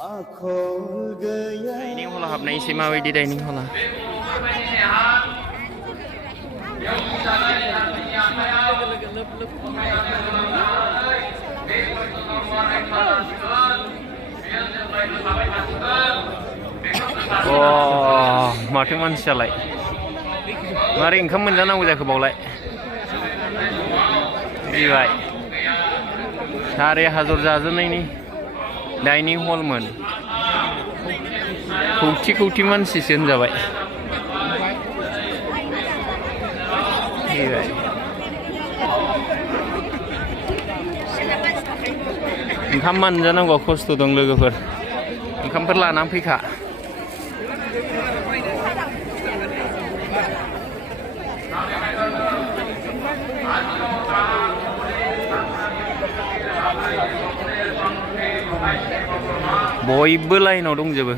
Dining hall habna isi mawi di dining hall. Wah, makin mansyalai. Mari engkau menjana udah ke bawah. Iya. Hari hazur jazan ini dining hall man. Kouti mansi sen jabai. Iya. Engkau menjana gak kosto dong logoper. Engkau perlu nampi kah? बयबो लाइनाव दंजोबो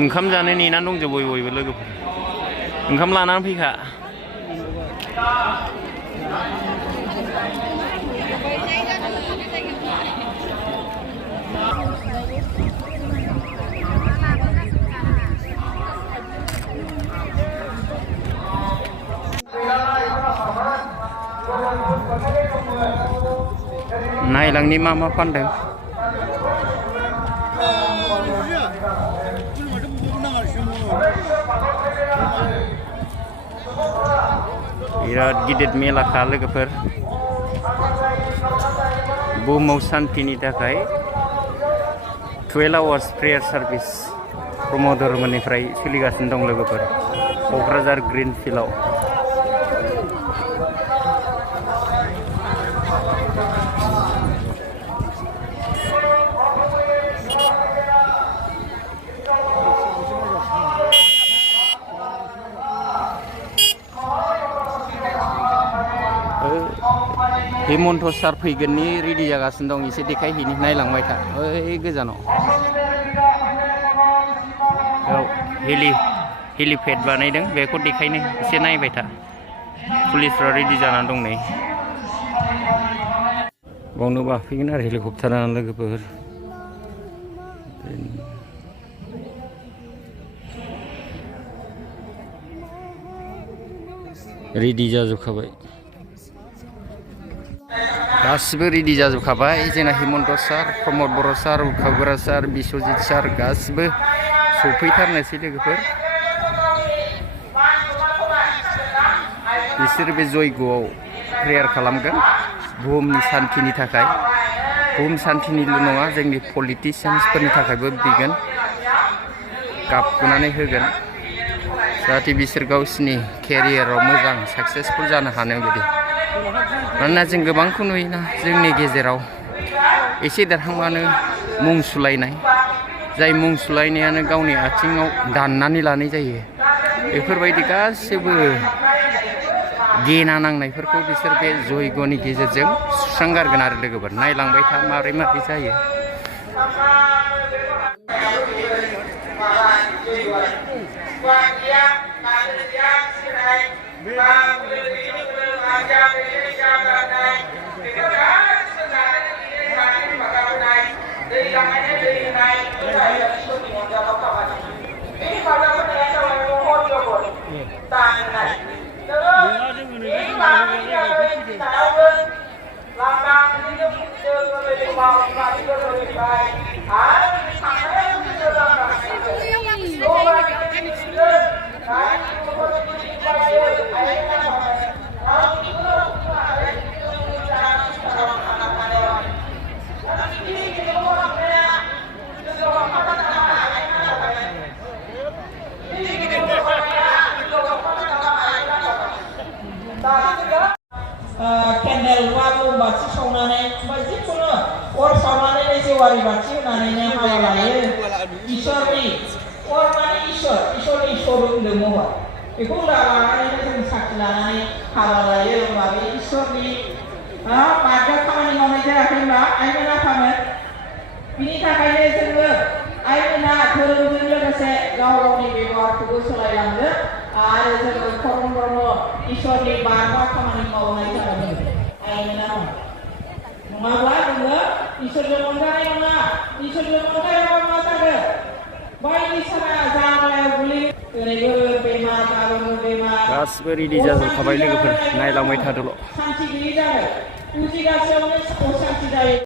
ओंखाम जानो नेनानै दंजोबो बयबो लोगोफोर ओंखाम लानानै फैखा नायलांनि मा फानदों बिराद गिदिर मेलाखा लोगोफोर बुहुमाव शान्तिनि थाखाय 12 hours prayer service ब्रह्म धर्मनिफ्राय सोलिगासिनो दं लोगोफोर क'क्राझार ग्रीन फिल्डआव हेमन्त सार फैगोननि रेडि जागासिनो दं एसे देखायहैनि नायलांबाय था ओइ गोजानाव हेलिपेड बानायदों बेखौ देखायनो एसे नायबाय था पुलिसफ्रा रेडि जानानै दं नै बावनो बाफैगोन आरो हेलिकप्टारानो लोगोफोर रेडि जाजोबखाबाय गासिबो रेडि जाजोबखाबाय जोंना हेमन्त सार प्रमद बर' सार उखागुरा सार बिश्वजित सार गासिबो सफैथारनोसै लोगोफोर बिसोर बे जयग'आव प्रेयार खालामगोन बुहुमनि शान्तिनि थाखाय बुहुम शान्तिनिल' नङा जोंनि पलिटिशियान्सफोरनि थाखायबो बिगोन गाबख'नानै होगोन जाहाथे बिसोर गावसिनि केरियाराव मोजां साक्सेसफुल जानो हानाय बायदि मानोना जों गोबांखौ नुयोना जोंनि गेजेराव एसे देरहांबानो मुं सुलायनाय जाय मुं सुलायनायानो गावनि आथिङाव दाननानै लानाय जायो बेफोरबायदि गासैबो गेना नांनायफोरखौ बिसोर बे जयग'नि गेजेरजों सुस्रांगारगोन आरो लोगोफोर नायलांबाय था माबोरै जायो केन्डेल वागु बाथि सावनानै जिखुनु अर सावनानै जेवारि बाथि होनानै हाबा लायो इसोरनि अर माने इसोरनि स्वरूप होनदों महर बेखौ लानानै जों साखि लानानै हाबा लायो होनबा बे इसोरनि मादो खामानि मावनाय जायाखै होनबा आइमोना खामोन बिनि थाखायनो जोङो आइमोना धोरोमजों लोगोसे गाव गावनि बेबहारखौबो सोलायलांदों आरो जोङो खरम ब्रह्म इसोरनि बारगा खामानि मावनाय जादों आयेननि नामाव नङाब्ला जोङो इसोरजों अनजानाय नङा इसोरजों अनजायाबा मा जागोन बायदिसिना जानायाव गोलैयो ओरैबो बेमार गाबोनबो बेमार गासिबो रेडि जाजोबखाबाय लोगोफोर नायलांबाय थादोल' सान्थि गैयि जागोन उजिगासेयावनो असान्थि जायो